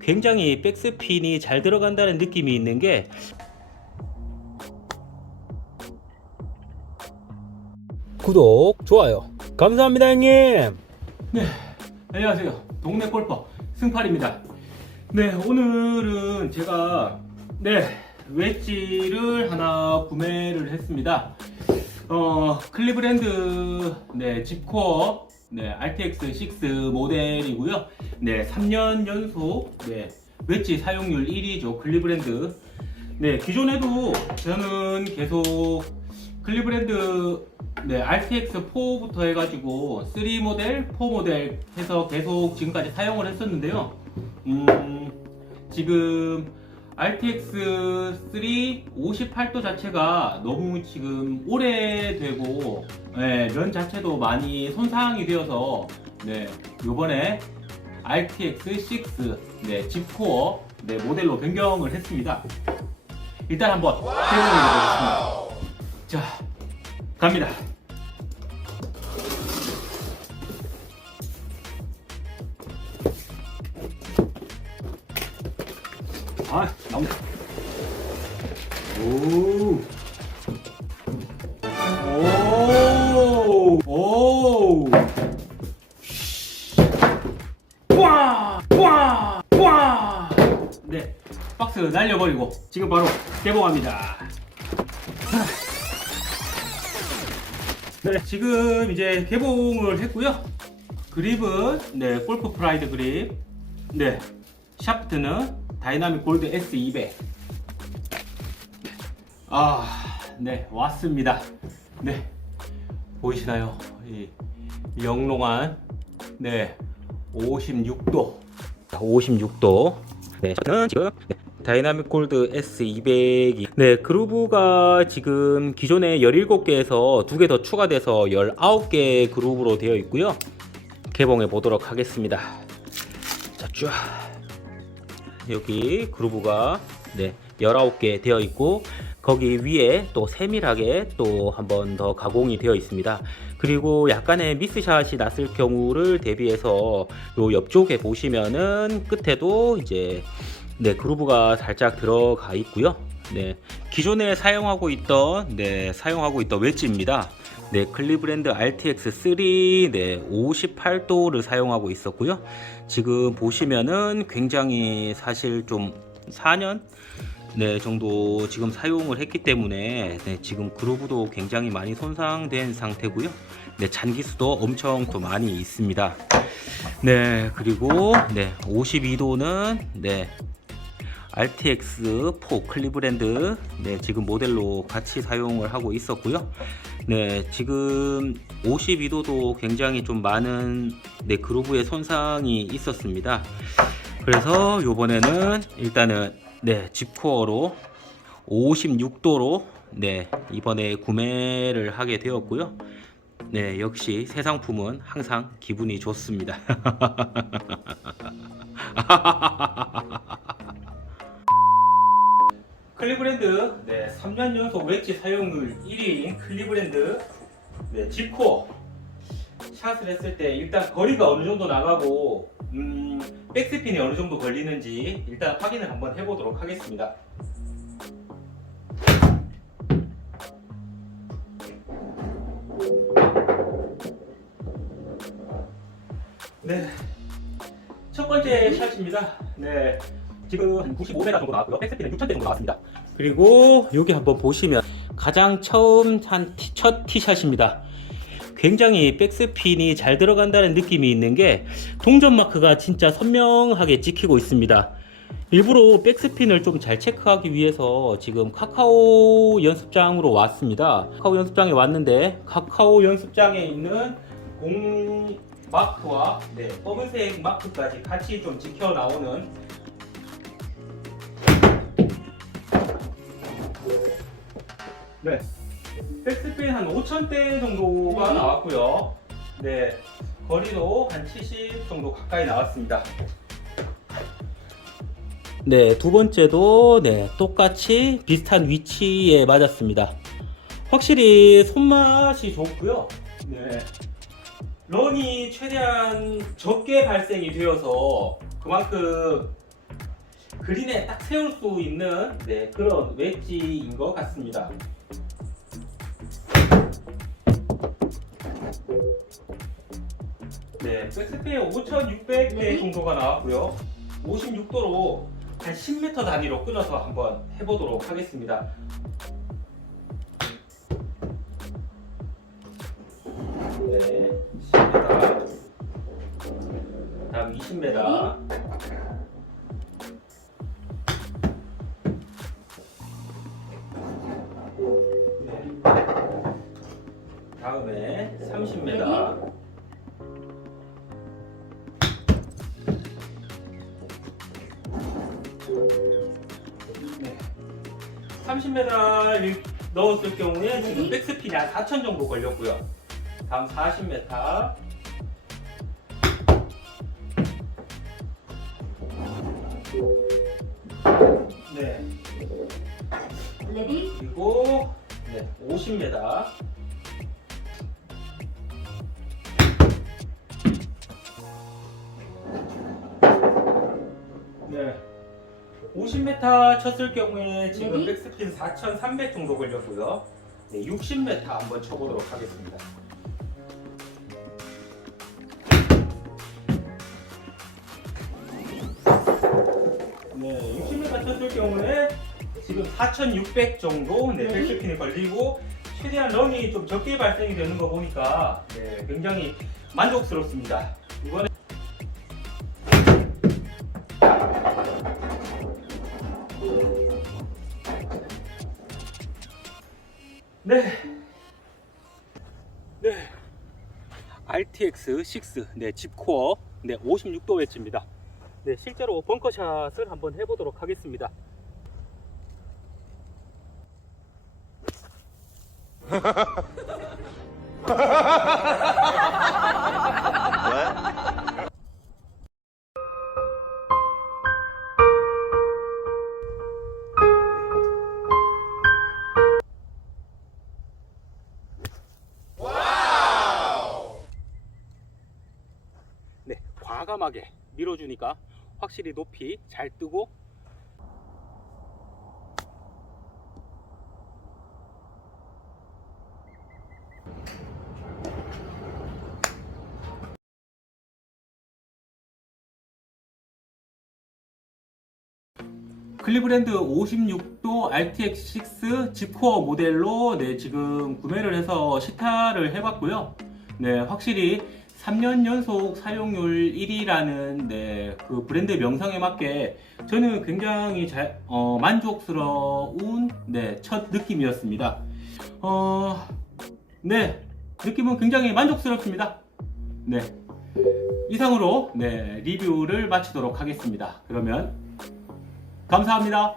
굉장히 백스핀이 잘 들어간다는 느낌이 있는 게 구독, 좋아요. 감사합니다, 형님. 네, 안녕하세요. 동네 골퍼 승팔입니다. 네, 오늘은 제가 네 웨지를 하나 구매를 했습니다. 어, 클리브랜드 네 집코어 네 RTX 6 모델이고요. 네, 3년 연속 네 웨지 사용률 1위죠. 클리브랜드. 네, 기존에도 저는 계속 클리브랜드 네, RTX 4부터 해가지고 3 모델, 4 모델 해서 계속 지금까지 사용을 했었는데요. 음, 지금 RTX 3 58도 자체가 너무 지금 오래되고 네, 면 자체도 많이 손상이 되어서 네, 요번에 RTX 6 네, 집코어 네, 모델로 변경을 했습니다. 일단 한번 사용해 보겠습니다. 자, 갑니다. 오. 오. 오. 와! 와! 와! 네. 박스 날려버리고 지금 바로 개봉합니다. 네, 지금 이제 개봉을 했고요. 그립은 네, 골프 프라이드 그립. 네. 샤프트는 다이나믹 골드 S200. 아, 네, 왔습니다. 네. 보이시나요? 이 영롱한 네. 56도. 56도. 네, 샤프트는 지금 네, 다이나믹 골드 S200이 네, 그루브가 지금 기존에 17개에서 2개 더 추가돼서 19개 그루브로 되어 있고요. 개봉해 보도록 하겠습니다. 자, 쭉. 여기 그루브가 네, 19개 되어 있고 거기 위에 또 세밀하게 또 한 번 더 가공이 되어 있습니다. 그리고 약간의 미스샷이 났을 경우를 대비해서 요 옆쪽에 보시면은 끝에도 이제 네, 그루브가 살짝 들어가 있고요. 네, 기존에 사용하고 있던 네, 사용하고 있던 웨지입니다. 네, 클리브랜드 RTX 3 네, 58도를 사용하고 있었고요. 지금 보시면은 굉장히 사실 좀 4년 네, 정도 지금 사용을 했기 때문에 네, 지금 그루브도 굉장히 많이 손상된 상태고요. 네, 잔기수도 엄청 또 많이 있습니다. 네, 그리고 네, 52도는 네, RTX 4 클리브랜드 네, 지금 모델로 같이 사용을 하고 있었고요. 네, 지금 52도도 굉장히 좀 많은 네, 그루브의 손상이 있었습니다. 그래서 요번에는 일단은 네, 집코어로 56도로 네, 이번에 구매를 하게 되었고요. 네, 역시 새 상품은 항상 기분이 좋습니다. 클리브랜드 네, 3년 연속 웨지 사용률 1위인 클리브랜드 네, 집코어 샷을 했을 때 일단 거리가 어느 정도 나가고 음, 백스핀이 어느 정도 걸리는지 일단 확인을 한번 해보도록 하겠습니다. 네, 첫 번째 샷입니다. 네, 지금 한 95m 정도 나왔고요. 백스핀은 6,000대 정도 나왔습니다. 그리고 여기 한번 보시면 가장 처음 한 첫 티샷입니다. 굉장히 백스핀이 잘 들어간다는 느낌이 있는 게 동전 마크가 진짜 선명하게 찍히고 있습니다. 일부러 백스핀을 좀 잘 체크하기 위해서 지금 카카오 연습장으로 왔습니다. 카카오 연습장에 왔는데 카카오 연습장에 있는 공 마크와 네, 검은색 마크까지 같이 좀 지켜 나오는 네. 백스핀 한 5천대 정도가 나왔고요. 네. 거리도 한 70 정도 가까이 나왔습니다. 네, 두 번째도 네, 똑같이 비슷한 위치에 맞았습니다. 확실히 손맛이 좋고요. 네. 런이 최대한 적게 발생이 되어서 그만큼 그린에 딱 세울 수 있는 네, 그런 웨지인 것 같습니다. 네, 백스핀 5,600대 네. 정도가 나왔고요. 56도로 한 10m 단위로 끊어서 한번 해보도록 하겠습니다. 네, 10m. 다음 20m. 다음에 30m. 네. 30m 넣었을 경우에 지금 백스핀이 한 4천 정도 걸렸고요. 다음 40m. 네. 그리고 네, 50m. 50m 쳤을 경우에 지금 레디? 백스핀 4,300 정도 걸렸고요. 네, 60m 한번 쳐보도록 하겠습니다. 네, 60m 쳤을 경우에 지금 4,600 정도 네, 네. 백스핀이 걸리고 최대한 런이 좀 적게 발생이 되는 거 보니까 네, 굉장히 만족스럽습니다. 이번에 네. 네. RTX 6 네, 집코어 네, 56도 웨지입니다. 네, 실제로 벙커샷을 한번 해보도록 하겠습니다. 과감하게 밀어주니까 확실히 높이 잘 뜨고 클리브랜드 56도 RTX 6 집코어 모델로 네, 지금 구매를 해서 시타를 해봤고요. 네, 확실히 3년 연속 사용률 1위라는 네, 그 브랜드 명성에 맞게 저는 굉장히 잘, 어, 만족스러운 네, 첫 느낌이었습니다. 어, 네, 느낌은 굉장히 만족스럽습니다. 네, 이상으로 네, 리뷰를 마치도록 하겠습니다. 그러면 감사합니다.